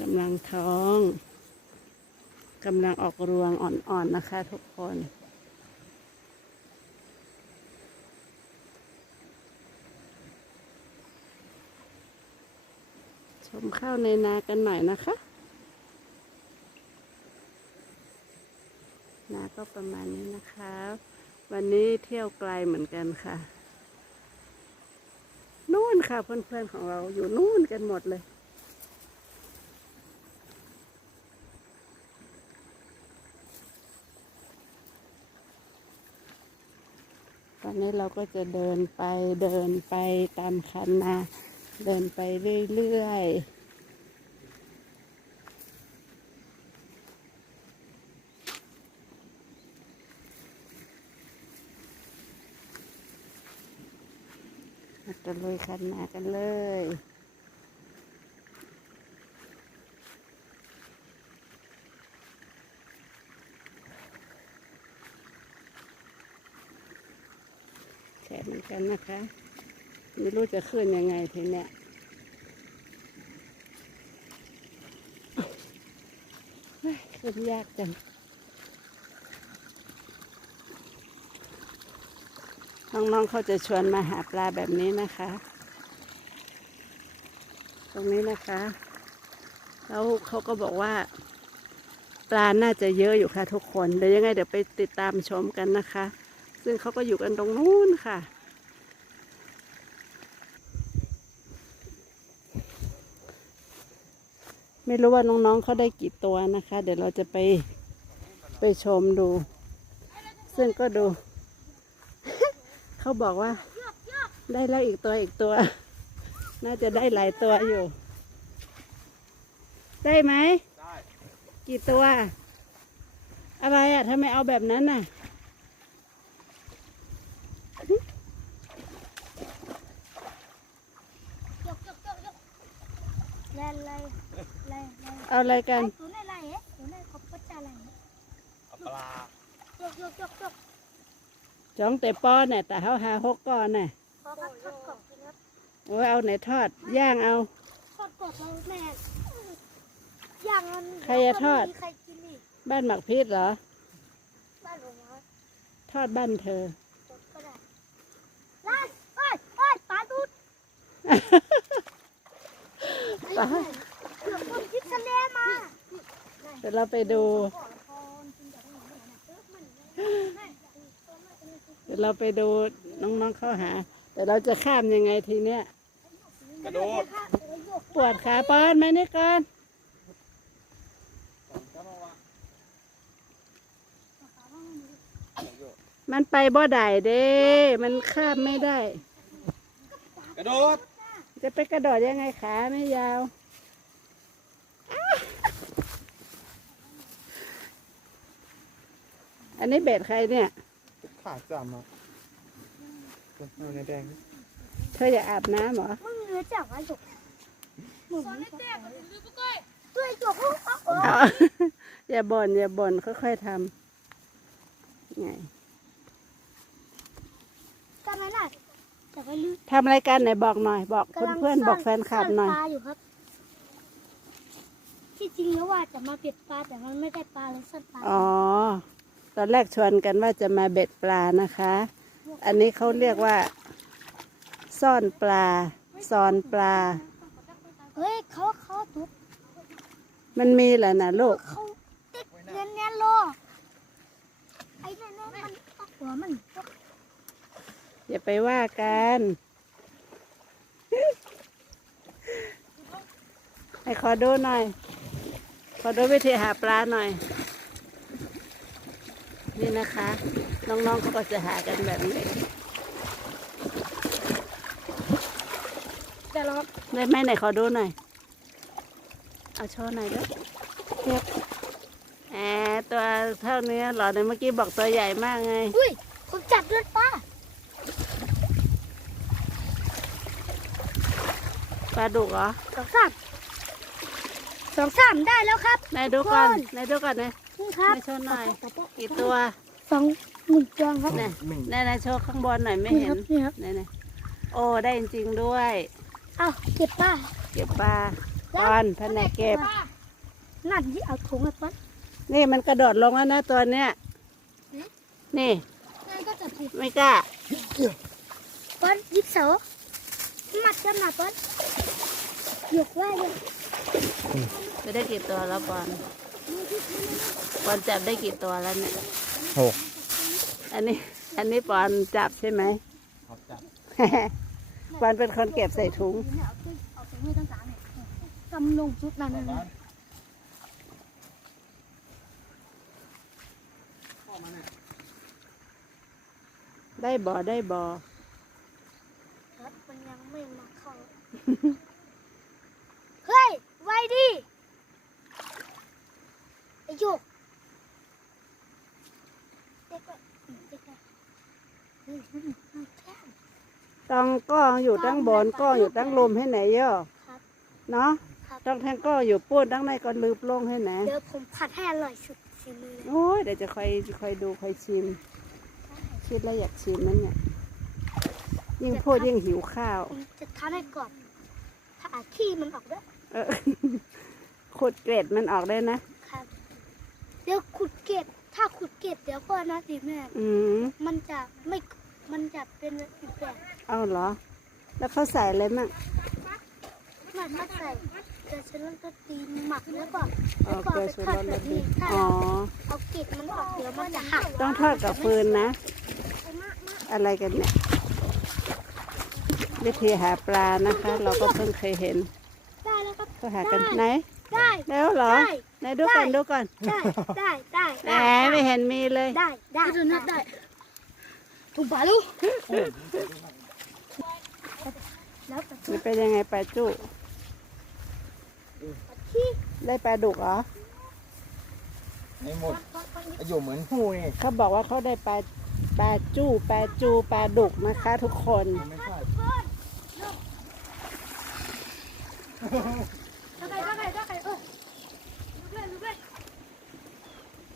กำลังท้องกำลังออกรวงอ่อนๆนะคะทุกคน ชมข้าวในนากันหน่อยนะคะ นาก็ประมาณนี้นะคะ วันนี้เที่ยวไกลเหมือนกันค่ะ นู่นค่ะเพื่อนๆของเราอยู่นู่นกันหมดเลย อนนี้เราก็จะเดินไปเดินไปตามคันนาเดินไปเรื่อยๆมาตะลุยคันนากันเลย แขนเหมือน กันนะคะ ไม่รู้จะขึ้นยังไงทีเนี้ยขึ้นยากจังน้องๆเขาจะชวนมาหาปลาแบบนี้นะคะ ตรงนี้นะคะ แล้วเขาก็บอกว่า ปลาน่าจะเยอะอยู่ค่ะทุกคน เดี๋ยวยังไงเดี๋ยวไปติดตามชมกันนะคะ ซึ่งเขาก็อยู่กันตรงนู้นค่ะ ไม่รู้ว่าน้องๆเขาได้กี่ตัวนะคะ เดี๋ยวเราจะไปไปชมดู ซึ่งก็ดู เขาบอกว่า ได้แล้วอีกตัวอีกตัว น่าจะได้หลายตัวอยู่ ได้ไหมได้กี่ตัว อะไรอะทำไมเอาแบบนั้นน่ะ ยกยกยกยกแล่นไล่ไล่ไล่ เอาอะไรกันตัวไหนไล่เอ๊ะตัวไหนเขาก็จะไล่เอาปลายกยกยกยกจ้องแต่ป้อนน่ะแต่เขาหาหกก้อนน่ะขอครับทอดกรอบครับโอ้ยเอาไหนทอด ย่างเอา ทอดกรอบเราแม่อย่างนั้นใครจะทอด ใครกินอีกบ้านหมักพีชเหรอ บ้านผมนะทอดบ้านเธอ กดก็ได้ไล่ไล่ไล่ปลาดุดปลาเกือบ คนคิดทะเลมาเดี๋ยวเราไปดู เดี๋ยวเราไปดูน้องๆเข้าหา แต่เราจะข้ามยังไงทีเนี้ยกระโดดปวดขาป้อนไหมนี่ก่อนมันไปบ่ได้เด้ มันข้ามไม่ได้ กระโดด จะไปกระโดดยังไงขาไม่ยาว อันนี้เบ็ดใครเนี่ย ขาจำอะเอาในแดงเธออยากอาบน้ำเหรอ มึงเหลือจากอะไรจบมึงไม่แตกตัวจบเขาเขาเอาอย่าบ่นอย่าบ่นค่อยๆทำไงทำไมน่ะจะไปลืมทำอะไรกันไหนบอกหน่อย บอกกำลังเพื่อนๆบอกแฟนคลับหน่อยซ่ปลาอยู่ครับ ที่จริงแล้วว่าจะมาเก็บปลาแต่มันไม่ได้ปลาเลยซ่อนปลา อ๋อ ตอนแรกชวนกันว่าจะมาเบ็ดปลานะคะ อันนี้เขาเรียกว่า ซ่อนปลาซอนปลา เฮ้ยเขาเขาทุบมันมีเหรอนะลูกเขาติดเนียนเนียนๆโลไอ้นั่นๆมันตกหัวมันอย่าไปว่ากันให้ขอดูหน่อย ขอดูวิธีหาปลาหน่อย นี่นะคะ น้องๆเขาก็จะหากันแบบนี้แต่เราได้ไหมไหนขอดูหน่อยเอาโชว์หน่อยด้วยเทียบแหมตัวเท่านี้เหรอในเมื่อกี้บอกตัวใหญ่มากไงอุ้ยผมจับเลือดปลาปลาดุกเหรอสองสามสองสามได้แล้วครับไหนดูก่อนคนไหนดูก่อนนะนี่ ครับไม่ชนหน่อยกระโปะกี่ตัวสองหนึ่งตัวครับเนี่ยไหนไหนโชว์ข้างบนหน่อยไม่นี่เห็ครันบนี่ครับไหนไหนโอ้ได้จริงๆด้วยเอ้าเก็บปลาเก็บปลาตอนแผนกเก็บปลานั่นที่เอาถุงมาปั้นนี่มันกระโดดลงแล้วนะตัวเนี้ยหือนี่นั่นก็จะผิดไม่กล้าปั้นยิบเสามัดกันนะปั้นหยกว่าหยกจะได้กี่ตัวแล้วบอล บอลจับได้กี่ตัวแล้วเนี่ย หกอันนี้ อันนี้บอลจับใช่ไหมขอบจับบอลเป็นคนเก็บใส่ถุง เอาไปเอาไปให้ตั้งสามเนี่ยกำลงจุดนั้นนะได้บอได้บอครับมันยังไม่มาเข้า เฮ้ย ไวดิ ไอ้หยกเด็กอะเด็กอะเฮ้ยมันมันแค่ต้องก้องอยู่ตั้งบนก้องอยู่ตั้งลมให้ไหนเยอะครับ เนาะครับต้องแทงก้องอยู่ปูดตั้งในก็ลืบลงให้ไหนเดี๋ยวผมผัดให้อร่อยสุดฝีมือเลยโอ้ยเดี๋ยวจะคอยคอยดูคอยชิม คิดแล้วอยากชิมนั่นเนี่ย ยิ่งพูดยิ่งหิวข้าว ผมจะทานให้กรอบถ้าอาขี้มันออกด้วย เออ ขุดเกล็ดมันออกได้นะครับเดี๋ยวขุดเก็บ ถ้าขุดเก็บเดี๋ยวก็นะสิแม่ อืมมันจะไม่ มันจะเป็นอีกแบบเอาเหรอ แล้วเขาใส่อะไรมั่ง มันมาใส่เกลือชะลก็ตีหมักแล้วก็อ๋อแล้วก็เกลืเอาอไปชูทอรดสแบรบสดีนี้ถ้าอ๋อ เราเอาเกล็ดมันออกเดี๋ยวมันจะหักต้องทอดกับฟืนนะ อะไรกันเนี่ย วิธีหาปลานะคะ เราก็เพิ่งเคยเห็นได้แล้วครับก็หากันไหน ได้แล้วเหรอ ได้ ไหนดูก่อนได้ดูก่อนได้ ได้ ได้ แหมไม่เห็นมีเลย ได้ ได้ดูนับได้ถูกปลาลูกแล้วแต่มันเป็นยังไงปลาจุที่ได้ปลาดุกเหรอไอ้หมดไอ้อยู่เหมือนหูนี่เขาบอกว่าเขาได้ปลาปลาจู้ปลาจูปลาดุกนะคะ ทุกคน ไม่ใช่ถ้าใครถ้าใครถ้าใครเออลุกเลยลุกเลย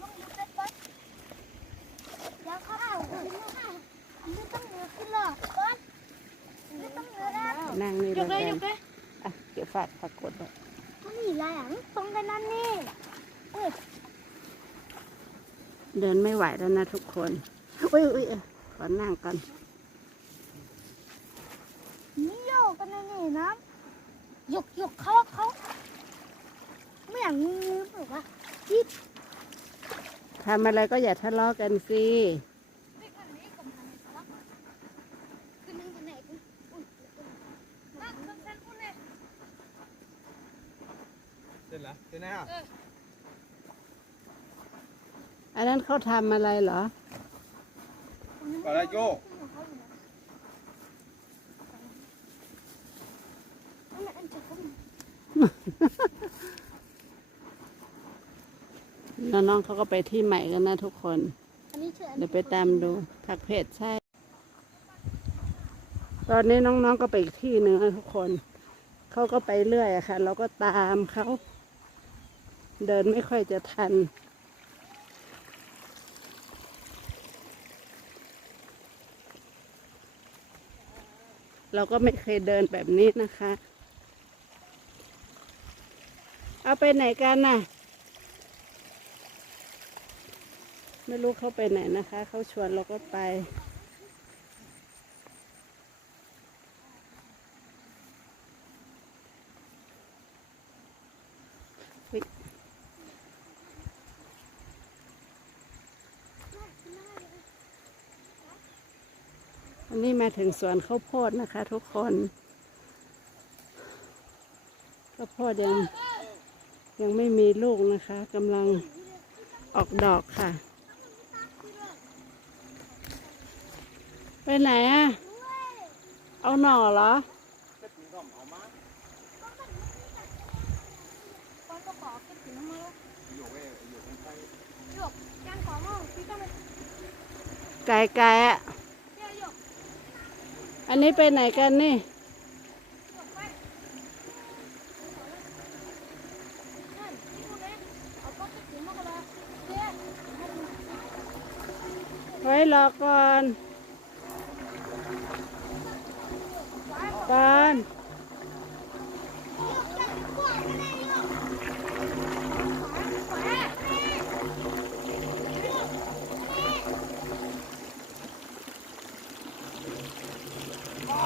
ลงลุกเลยปั๊บเดี๋ยวเขาเอาขึ้นมาไม่ต้องเหนือขึ้นหรอกปั๊บไม่ต้องเหนือแล้ว นั่งนี่ ย แล้ว กเลย กั ย น กเลย อะเดี๋ยวฝากฝากกดไว้ ก็นี่แหละตรงกันนั่นนี่เอ้ย เดินไม่ไหวแล้วนะทุกคน อุ้ยอุ้ยเอ้ยขอนั่งก่อนนี่โยกกันนั่นนี่นะยกยกเขาเขาไม่อย่างนี้แบบว่าที่ทำอะไรก็อย่าทะเลาะกันสิไม่กันนี้กับมันนะครับคือนึงกันไหนกันอุ้ยนั่งนั่งนั่งเลยเสร็จแล้วเสร็จแล้ว อันนั้นเขาทำอะไรเหรอก็แล้วโยกน้องๆเขาก็ไปที่ใหม่กันนะทุกคนอันนี้ชื่อเดี๋ยวไปตามดูผักเผ็ดใช่ ตอนนี้น้องๆก็ไปอีกที่หนึ่งนะทุกคน เขาก็ไปเรื่อยอะค่ะ เราก็ตามเขา เดินไม่ค่อยจะทัน เราก็ไม่เคยเดินแบบนี้นะคะ เอาไปไหนกันน่ะ ไม่รู้เขาไปไหนนะคะ เขาชวนเราก็ไป นี้มาถึงสวนข้าวโพดนะคะทุกคนข้าวโพดยังยังไม่มีลูกนะคะกำลังออกดอกค่ะ ไปไหนอะ เอาหน่อเหรออยู่ไก่ไก่อะ อันนี้ไปไหนกันนี่ไปลอาก็เก็บถึงมือกันเลยเที่ยวไว้รอก่อนก่อน หยกจะกว้างก็ได้หย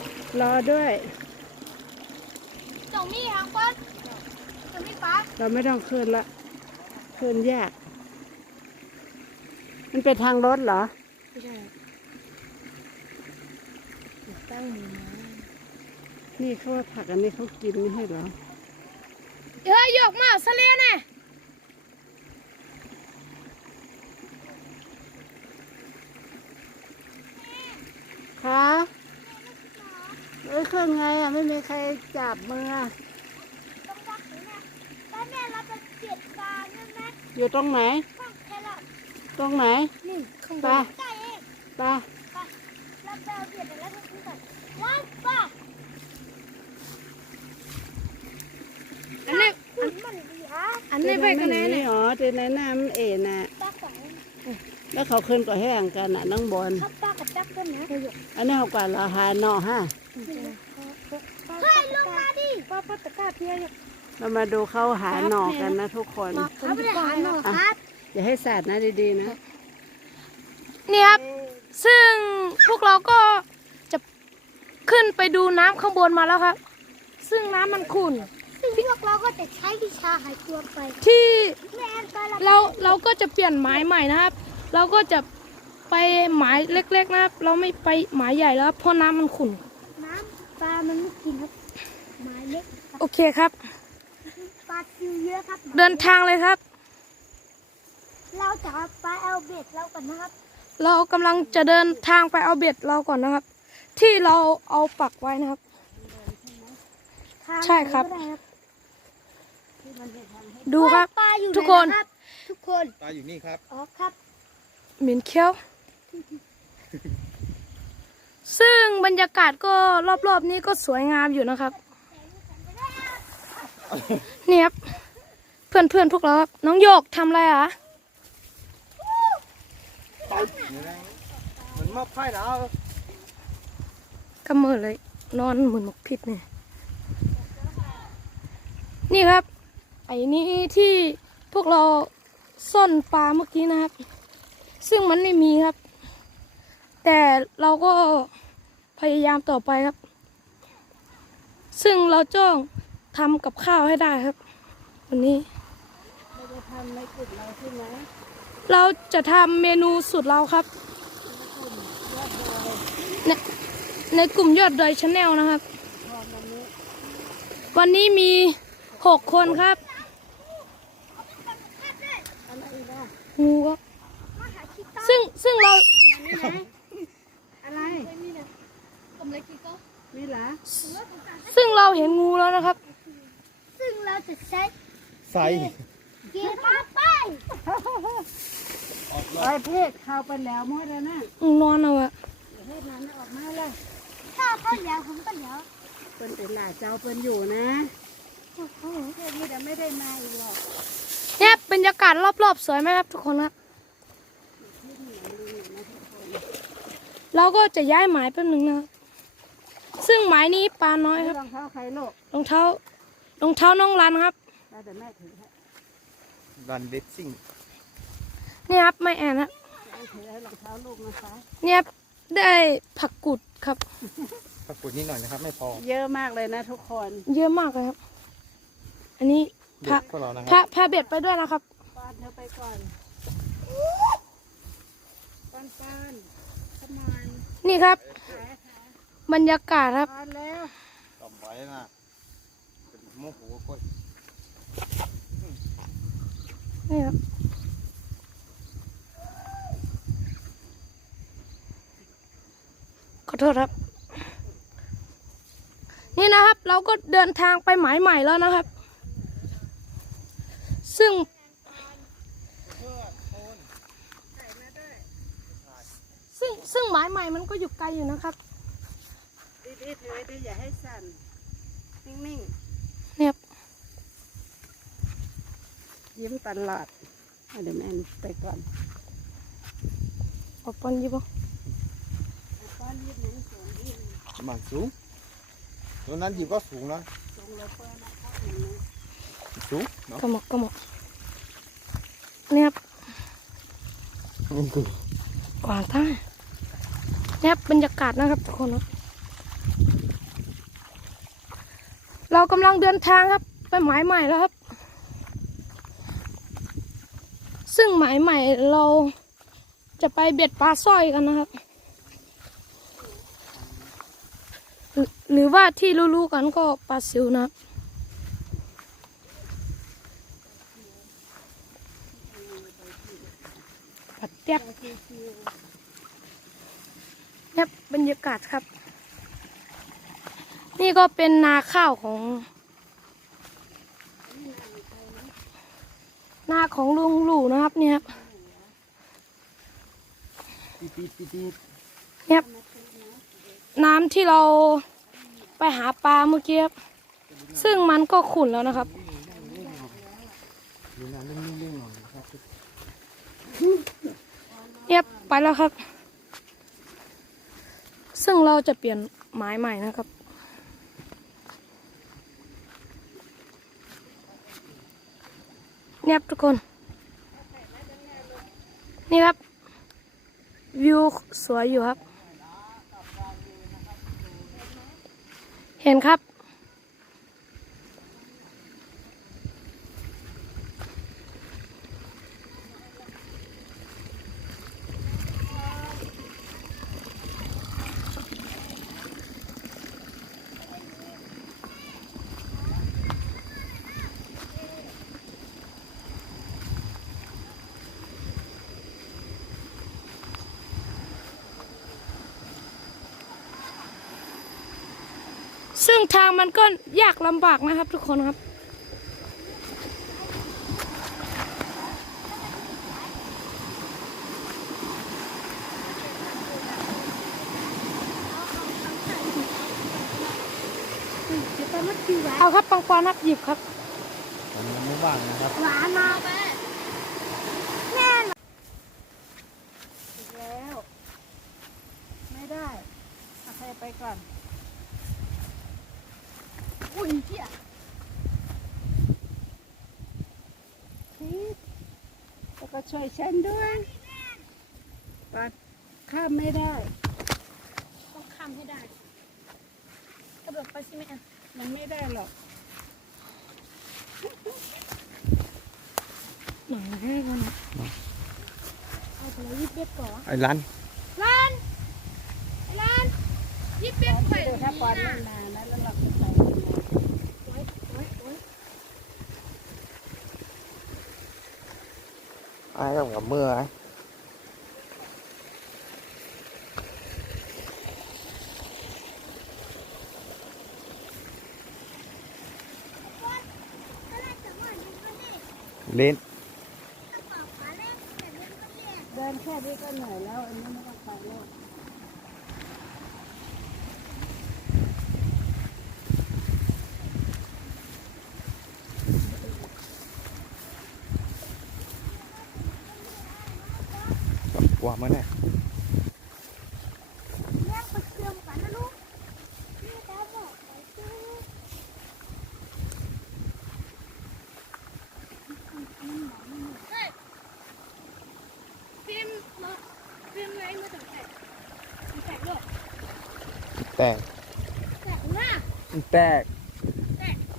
ก รอด้วยเจ้ามีหางป้อนเจ้ามีปลาเราไม่ต้องคืนละคืนยาก มันเป็นทางรถเหรอไม่ใช่ตั้งมือมานี่เขาว่าผักอันนี้เขากินไม่ใช่เหรอ เฮ้ยหยกมาสะเลียน่ะคะ เอ้ยขึ้นไงอะไม่มีใครจับมือต้องวักหรือไงแล้วแม่เราไปเก็บปลาใช่ไหมอยู่ตรงไหน ข้างแค่เราตรงไหน นี่ข้างไปบนใช่เองไปไปเราไปเอาเบียดแล้วก็ขึ้นก่อนว้าวป้าอันนี้คุณมันดีฮะอันนี้ไปกันแน่นี่เนี่ยอ๋อเจนในน้ำเอ็น่ะป้าสองแล้วเขาขึ้นก็แห้งกันอะนั่งบนถ้าป้ากับ จักขึ้นนะอันนี้เขากว่าเราหาหนอฮะเฮ้ยลงมาดิป้าป้าตะกร้าเพียเนี่ยเรามาดูเขาหาหนอกันนะทุกคน เขาไม่ได้หาหนูครับอย่าให้สาดนะดีๆนะ นี่ครับ ซึ่งพวกเราก็จะขึ้นไปดูน้ำข้างบนมาแล้วครับ ซึ่งน้ำมันขุ่น ซึ่งพวกเราก็จะใช้วิชาหายตัวไปที่ แม่แอนไปละเราเราก็จะเปลี่ยนไม้ใหม่นะครับ เราก็จะ ไปไม้เล็ก ๆ นะครับ เราไม่ไปไม้ใหญ่แล้วครับเพราะน้ำมันขุ่น น้ำปลามันไม่กินครับหมายเล็กครับโอเคครับ ปลาซิวเยอะครับเดินทางเลยครับ เราจะเอาปลาเอลเบ็ดเราก่อนนะครับ เรากำลังจะเดินทางไปเอาเบ็ดเราก่อนนะครับ ที่เราเอาปักไว้นะครับ ทางใช่ครับ ไหนก็ได้ดูครับ ปลาอยู่ไหทุกคนะรับทุกคน ตาอยู่นี่ครับ อ๋อครับ เหม็นเคี้ยว ซึ่งบรรยากาศก็รอบๆนี้ก็สวยงามอยู่นะครับ นี่ครับ เพื่อนๆพวกเราครับน้องโยกทำอะไรอะเหมือนมอบไพ่นะกำมือเลย นอนเหมือนหมกผิดเนี่ยนี่ครับ ไอ้นี่ที่พวกเราซ่อนปลาเมื่อกี้นะครับ ซึ่งมันไม่มีครับ แต่เราก็พยายามต่อไปครับ ซึ่งเราจ้องทำกับข้าวให้ได้ครับ วันนี้ เราจะทำในกลุ่มเราใช่ไหมเราจะทำเมนูสุดเราครับ ในในกลุ่มยอดดอยชาแนลนะครับวันนี้มีหกคนครับอะไรอีกอะงูครับซึ่งซึ่งเรา อะไรกำลังกินก็มีเหรอซึ่งเราเห็นงูแล้วนะครับ ซึ่งเราจะใช้ใส่เกียร์ปลาไปไอ้เพศเข้าไปแล้วหมดแล้วนะนอนเอาอะเพศนั้นออกมาเลยถ้าเขาเหลียวผมก็เหลียวเป็นเป็นหลาเจ้าเป็นอยู่นะโอ้โหเพศนี้แต่ไม่ได้มาอีกหรอกเนี่ยบรรยากาศรอบๆ สวยไหมครับทุกคนครับ เราก็จะย้ายหมายแป๊บหนึ่งนะครับซึ่งหมายนี้ปลาน้อยครับรองเท้าใครลูกรองเท้ารองเท้าน้องรันครับแล้วเดี๋ยวแม่ถือให้รันเดซซิ่งเนี่ยครับไม่แอนครับแม่ถือให้รองเท้าลูกนะคะเนี่ยครับได้ผักกุดครับปรากฏนิดหน่อยนะครับ ไม่พอ เยอะมากเลยนะทุกคน เยอะมากเลยครับ อันนี้พเด็ระกพวกเรานะคพระรับพระเบ็ดไปด้วยนะครับปานเธอไปก่อนปานปานขมาน นี่ครับขาขาบรรยากาศครับปานแล้วต่อไปนะเป็นโมโหก็นี่ครับขอโทษครับ นี่นะครับ เราก็เดินทางไปหมายใหม่แล้วนะครับ ซึ่ง ซึ่งซึ่งหมายใหม่มันก็อยู่ไกลอยู่นะครับดีๆถือไว้ดีอย่าให้สั่น นิ่งเนี่ยครับๆยิ้มตลอดอะเดี๋ยวแม่ไปก่อนออกปอนยี่ปะตอนยิ้มนั้นสูงยิ้มมันสูงตัวนั้นหยิบก็สูงนะสูงเลยเพื่อนนะคะเห็นไหมสูงเนาะกระหมอกกระหมอกเนี่ยครับนี่คือกวางท่าเนี่ยครับบรรยากาศนะครับทุกคนเรากำลังเดินทางครับ ไปหมายใหม่แล้วครับ ซึ่งหมายใหม่เราจะไปเบ็ดปลาสร้อยกันนะครับ หรือว่าที่รู้ๆกันก็ปลาซิวนะครับผัดเตี้ย บเนี่ยบรรยากาศครับ นี่ก็เป็นนาข้าวของ นาของลุงหลู่นะครับเนี่ยครับเนี่ยน้ำที่เราไปหาปลาเมื่อกี้ครับซึ่งมันก็ขุ่นแล้วนะครับดูนะนิ่ยนะครับเรียบไปแล้วครับ ซึ่งเราจะเปลี่ยนไม้ใหม่นะครับ เนี่ยทุกคน นี่ครับ วิวสวยอยู่ครับ เห็นครับ มันก็ยากลำบากนะครับทุกคนครับเอาครับปังปอนครับหยิบครับผมยังไม่ว่างนะครับหวานมาแม่อีกแล้ว ไม่ได้เอาใครไปก่อนอุ่ นเที่ยพีทแล้วก็ช่วยฉันด้วยปัดข้ามไม่ได้ ต้องข้ามให้ได้กระโดดไปสิแม่มันไม่ได้หรอกหน่อยให้กันเอาไปยิบเบ็ดก่อนไอ้ร้านร้านร้านยิบเบ็ดไปดูถ้าปอนไม่มานะแล้วเราก็ใส่ โอ๊ยโอ๊ยโอ๊ย ai không gặp mưa ấy lên เดินแค่นี้ก็เหนื่อยแล้วอันนี้ไม่ต้องไปแล้ว กว่ามาแน่ เลี้ยงไปเชื่อมกันนะลูกนี่ตาบอกไปซื้อ ฟิล์มมาฟิล์มไรมาถึงแตกมันแตกด้วยแตก แตกหน้ามันแตก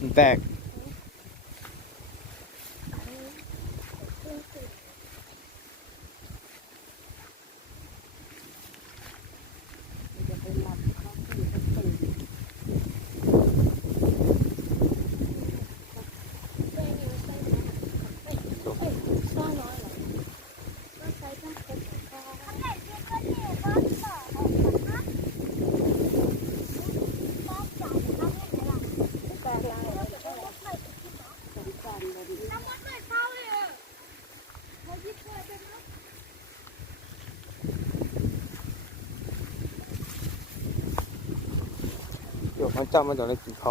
มันแตก จะไปหลับเขาตื่นก็ตื่น ซ่อนน้อยเหรอ ก็ใช้ทั้งเป็นกาข้างในเชื่อก็เย่ก็ต่อออกมานะก็จับทำให้ไหนล่ะ แต่ลาย เราจะต้องใส่ สงสารเลย น้ำมันไม่เข้าเลยอะเรายิบเลยเป็นไหม เดี๋ยวเข